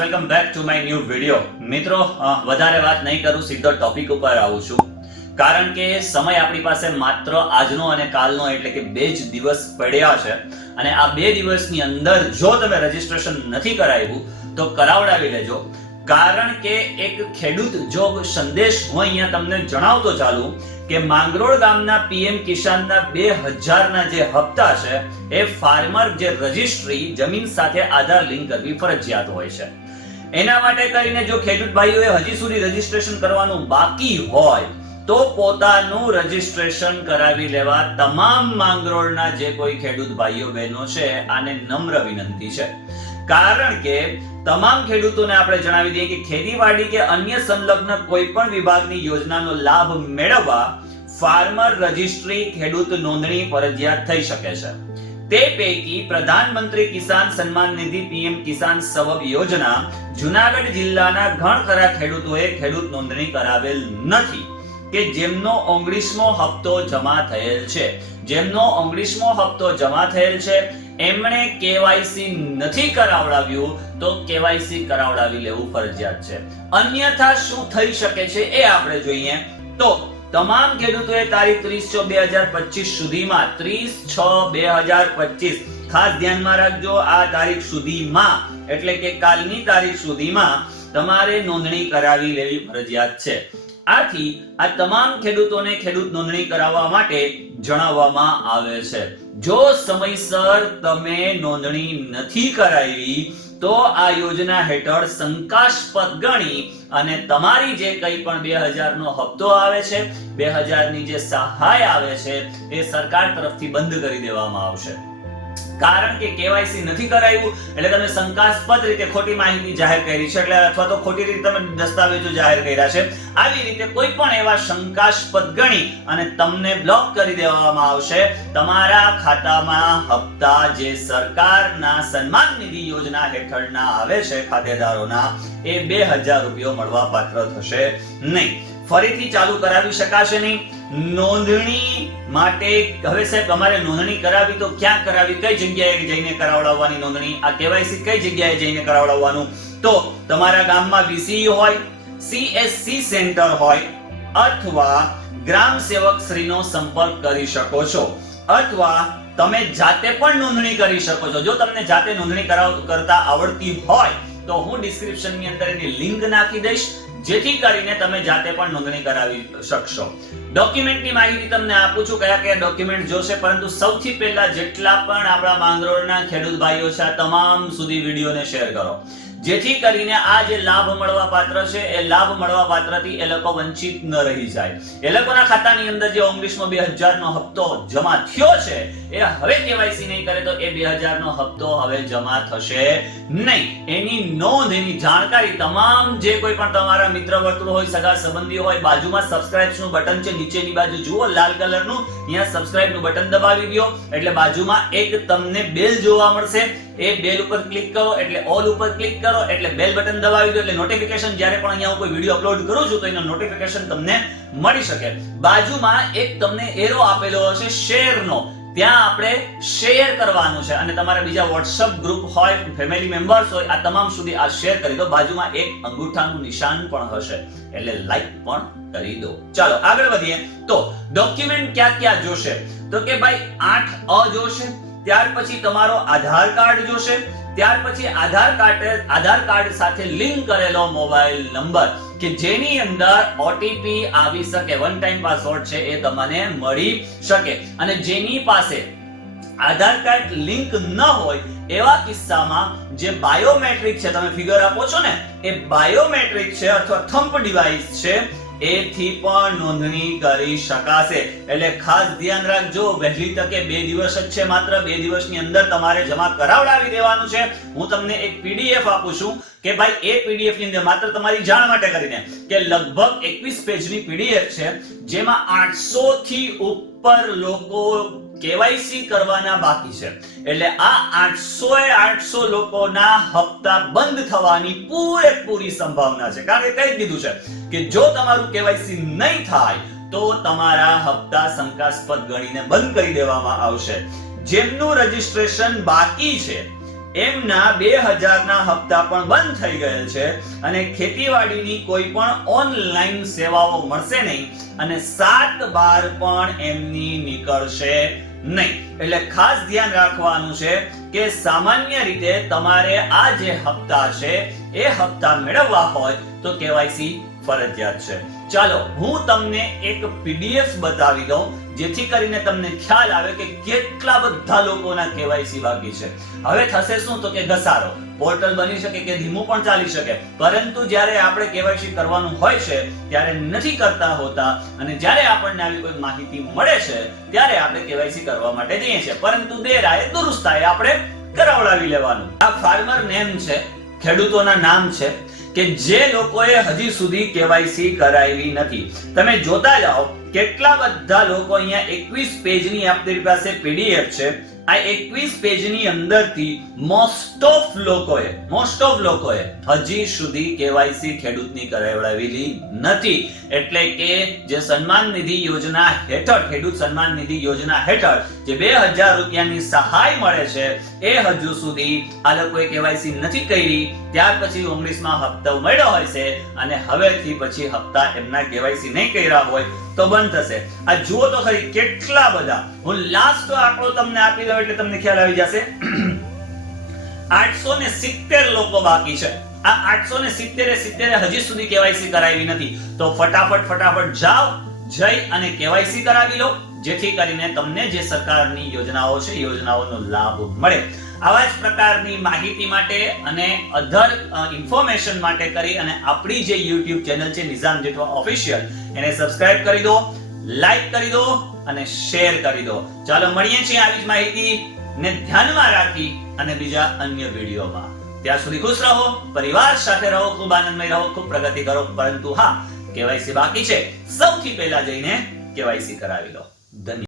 Welcome back to my new video. મિત્રો વધારે વાત નહીં કરું, સીધો ટોપિક ઉપર આવું છું, કારણ કે સમય આપણી પાસે માત્ર આજનો અને કાલનો એટલે કે 2 જ દિવસ પડ્યા છે અને આ 2 દિવસની અંદર જો તમે રજીસ્ટ્રેશન નથી કરાવ્યું તો કરાવડાવી લેજો। કારણ કે એક ખેડૂત જોબ સંદેશ હું અહીંયા તમને જણાવતો ચાલુ કે માંગરોળ ગામના પીએમ કિસાનના 2000 ના જે હપ્તા છે એ ફાર્મર જે રજિસ્ટ્રી જમીન સાથે આધાર લિંક કરવી ફરજિયાત હોય છે। એના માટે કરીને જો ખેડૂત ભાઈઓએ હજી સુધી રજીસ્ટ્રેશન કરવાનું બાકી હોય તો પોતાનું રજીસ્ટ્રેશન કરાવી લેવા તમામ માંગરોળના જે કોઈ ખેડૂત ભાઈઓ બહેનો છે આને નમ્ર વિનંતી છે। કારણ કે તમામ ખેડૂતોને આપણે જણાવી દઈએ કે ખેતીવાડી કે અન્ય સંલગ્ન કોઈ પણ વિભાગની યોજનાનો લાભ મેળવવા ફાર્મર રજિસ્ટ્રી ખેડૂત નોંધણી ફરજિયાત થઈ શકે છે। તે પૈકી પ્રધાનમંત્રી કિસાન સન્માન નિધિ પીએમ કિસાન સબબ યોજના જૂનાગઢ જિલ્લાના ઘણા ખરા ખેડૂતોએ ખેડૂત નોંધણી કરાવેલ નથી કે જેમનો 19મો હપ્તો જમા થયેલ છે। જેમનો 19મો હપ્તો જમા થયેલ છે એમણે કેવાયસી નથી કરાવડાવ્યું તો કેવાયસી કરાવડાવી લેવું ફરજિયાત છે। અન્યથા શું થઈ શકે છે એ આપણે જોઈએ તો તમામ ખેડૂતોએ તારીખ 30/6/2025 સુધીમાં 30/6/2025 ખાસ ધ્યાનમાં રાખજો, આ તારીખ સુધીમાં એટલે કે કાલની તારીખ સુધીમાં તમારે નોંધણી કરાવી લેવી ફરજિયાત છે। આથી આ તમામ ખેડૂતોને ખેડૂત નોંધણી કરાવવા માટે જણાવવામાં આવે છે। જો સમયસર તમે નોંધણી નથી કરાવી તો આ યોજના હેઠળ શંકાસ્પદ ગણી અને તમારી જે કંઈ પણ 2000 નો હપ્તો આવે છે, 2000 ની જે સહાય આવે છે એ સરકાર તરફથી બંધ કરી દેવામાં આવશે। કારણ કે કેવાયસી નથી કરાવ્યું એટલે તમે શંકાસ્પદ રીતે ખોટી માહિતી જાહેર કરી છે એટલે અથવા તો ખોટી રીતે તમે દસ્તાવેજો જાહેર કર્યા છે, આવી રીતે કોઈ પણ એવા શંકાસ્પદ ગણી અને તમને બ્લોક કરી દેવામાં આવશે। તમારા ખાતામાં હપ્તા જે સરકારના સન્માન નિધિ યોજના હેઠળના આવે છે ખાતેદારોના એ 2000 રૂપિયા મળવા પાત્ર થશે નહીં। ફરીથી ચાલુ કરાવી શકાશે નહીં। નોંધણી માટે હવે સાહેબ અમારે નોંધણી કરાવી તો ક્યાં કરાવી, કઈ જગ્યાએ જઈને કરાવડાવવાની નોંધણી, આ કેવાયસી કઈ જગ્યાએ જઈને કરાવડાવવાનું? તો તમારા ગામમાં વીસી હોય, સીએસસી સેન્ટર હોય અથવા ગ્રામ સેવક શ્રીનો સંપર્ક કરી શકો છો અથવા તમે જાતે પણ નોંધણી કરી શકો છો। જો તમને જાતે નોંધણી કરતા આવડતી હોય તો હું ડિસ્ક્રિપ્શનની અંદર એની લિંક નાખી દઈશ જેથી કરીને તમે જાતે પણ નોંધણી કરાવી શકશો। ડોક્યુમેન્ટની માહિતી તમને આપું છું કયા કયા ડોક્યુમેન્ટ જોશે, પરંતુ સૌથી પહેલા જેટલા પણ આપણા માંગરોળના ખેડૂત ભાઈઓ છે આ તમામ સુધી વિડીયોને શેર કરો જેથી કરીને આ જે લાભ મળવા પાત્ર છે એ લાભ મળવા પાત્રથી એ લોકો વંચિત ન રહી જાય। એ લોકોના ખાતાની અંદર જે 19મો 2000 નો હપ્તો જમા થયો છે એ હવે કેવાયસી નહીં કરે તો એ 2000 નો હપ્તો હવે જમા થશે નહીં। એની નોંધ, એની જાણકારી તમામ જે કોઈ પણ તમારા મિત્ર વર્તુળ હોય, સગા સંબંધીઓ હોય, બાજુમાં સબસ્ક્રાઇબ નું બટન છે, નીચેની બાજુ જુઓ લાલ કલરનું, અહીંયા સબસ્ક્રાઇબ નું બટન દબાવી દો એટલે બાજુમાં એક તમને બેલ જોવા મળશે। એ બેલ ઉપર ક્લિક કરો એટલે ઓલ ઉપર ક્લિક કરો એટલે બેલ બટન દબાવી દો એટલે નોટિફિકેશન જ્યારે પણ અહીંયા હું કોઈ વિડિયો અપલોડ કરું છું તો એનો નોટિફિકેશન તમને મળી શકે। બાજુમાં એક તમને એરો આપેલો હશે શેરનો, ત્યાં આપણે શેર કરવાનું છે અને તમારા બીજા WhatsApp ગ્રુપ હોય, ફેમિલી મેમ્બર્સ હોય, આ તમામ સુધી આ શેર કરી દો। બાજુમાં એક અંગૂઠાનું નિશાન પણ હશે એટલે લાઈક પણ કરી દો। ચાલો આગળ વધીએ તો ડોક્યુમેન્ટ ક્યાં ક્યાં જોશે તો કે ભાઈ 8A જોશે, ત્યાર પછી તમારો આધાર કાર્ડ જોશે, ત્યાર પછી આધાર કાર્ડ સાથે લિંક કરેલો મોબાઈલ નંબર કે જેની અંદર ઓટીપી આવી શકે, વન ટાઈમ પાસવર્ડ છે એ તમને મળી શકે। અને જેની પાસે આધાર કાર્ડ લિંક ન હોય એવા કિસ્સામાં જે બાયોમેટ્રિક છે, તમે ફિગર આપો છો ને એ બાયોમેટ્રિક છે અથવા થંબ ડિવાઇસ છે એથી પણ નોંધણી કરી શકાશે। એટલે ખાસ ધ્યાન રાખજો, વહેલી તકે 2 દિવસ જ છે, માત્ર 2 દિવસની અંદર તમારે જમા કરાવડાવી દેવાનું છે। હું તમને એક પીડીએફ આપું છું કે ભાઈ એ પીડીએફ ની અંદર માત્ર તમારી જાણ માટે કરીને કે લગભગ 21 પેજની પીડીએફ છે જેમાં 800 થી ઉપર લોકો કેવાયસી કરવાના બાકી છે। એટલે આ 800 લોકોના હપ્તા બંધ થવાની પૂરેપૂરી સંભાવના છે। કારણ કે કહી દીધું છે કે જો તમારું કેવાયસી નહીં થાય તો તમારા હપ્તા શંકાસ્પદ ગણીને બંધ કરી દેવામાં આવશે। જેમનું રજીસ્ટ્રેશન બાકી છે એમના 2000 ના હપ્તા પણ બંધ થઈ ગયેલ છે અને ખેતીવાડીની કોઈ પણ ઓનલાઈન સેવાઓ મળશે નહીં અને 7/12 પણ એમની નીકળશે નહીં. એટલે ખાસ ધ્યાન રાખવાનું છે કે સામાન્ય રીતે તમારે આ જે હપ્તા છે એ હપ્તા મેળવવા હોય તો કેવાયસી ફરજિયાત છે. ચાલો હું તમને એક પીડીએફ બતાવી દઉં જેથી કરીને તમને ખ્યાલ આવે કે કેટલા બધા લોકોના કેવાયસી બાકી છે. હવે થશે શું તો કે ઘસારો, પોર્ટલ બની શકે કે ધીમું પણ ચાલી શકે, પરંતુ જ્યારે આપણે કેવાયસી કરવાનું હોય છે ત્યારે નથી કરતા હોતા અને જ્યારે આપણને આવી કોઈ માહિતી મળે છે ત્યારે આપણે કેવાયસી કરવા માટે જઈએ છીએ, પરંતુ દેરાએ દુરુસ્તાએ આપણે કરાવડાવી લેવાનું. આ ફાર્મર નેમ છે, ખેડૂતોના નામ છે કે જે લોકોએ હજી સુધી કેવાયસી કરાવી નથી. તમે જોતા જાઓ કેટલા બધા લોકો, અહીંયા 21 પેજની આપણી પાસે પીડીએફ છે. આ 21 પેજની અંદરથી મોસ્ટ ઓફ લોકોએ હજી સુધી કેવાયસી ખેડૂતની કરાવડાવેલી નથી. એટલે કે જે સન્માન નિધિ યોજના હેઠળ, ખેડૂત સન્માન નિધિ યોજના હેઠળ જે 2000 રૂપિયાની સહાય મળે છે એ હજુ સુધી આ લોકોએ કેવાયસી નથી કરી. ત્યાર પછી 19માં હપ્તો મળ્યો હોય છે અને હવેથી પછી હપ્તા એમના કેવાયસી નહીં કર્યા હોય તો બંધ થશે. આ જુઓ તો ખરી કેટલા બધા. હું લાસ્ટ આંકડો તમને આપી દઉં એટલે તમને ખ્યાલ આવી જશે. 870 લોકો બાકી છે. આ 870 હજી સુધી કેવાયસી કરાવી નથી. તો ફટાફટ જાઓ, જઈ અને કેવાયસી કરાવી લો જેથી કરીને તમને જે સરકારની યોજનાઓ છે યોજનાઓનો લાભ મળે. આવા જ પ્રકારની માહિતી માટે અને અધર ઇન્ફોર્મેશન માટે કરી અને આપણી જે YouTube ચેનલ છે નિઝામ જેઠવા ઓફિશિયલ એને સબસ્ક્રાઇબ કરી દો, લાઈક કરી દો અને શેર કરી દો. ચાલો મળીએ છીએ આવી જ માહિતી ને ધ્યાનમાં રાખી અને બીજા અન્ય વિડીયોમાં. ત્યાં સુધી ખુશ રહો, પરિવાર સાથે રહો, ખૂબ આનંદમય રહો, ખૂબ પ્રગતિ કરો. પરંતુ હા, કેવાયસી બાકી છે, સૌથી પહેલા જઈને કેવાયસી કરાવી લો. ધન્યવાદ.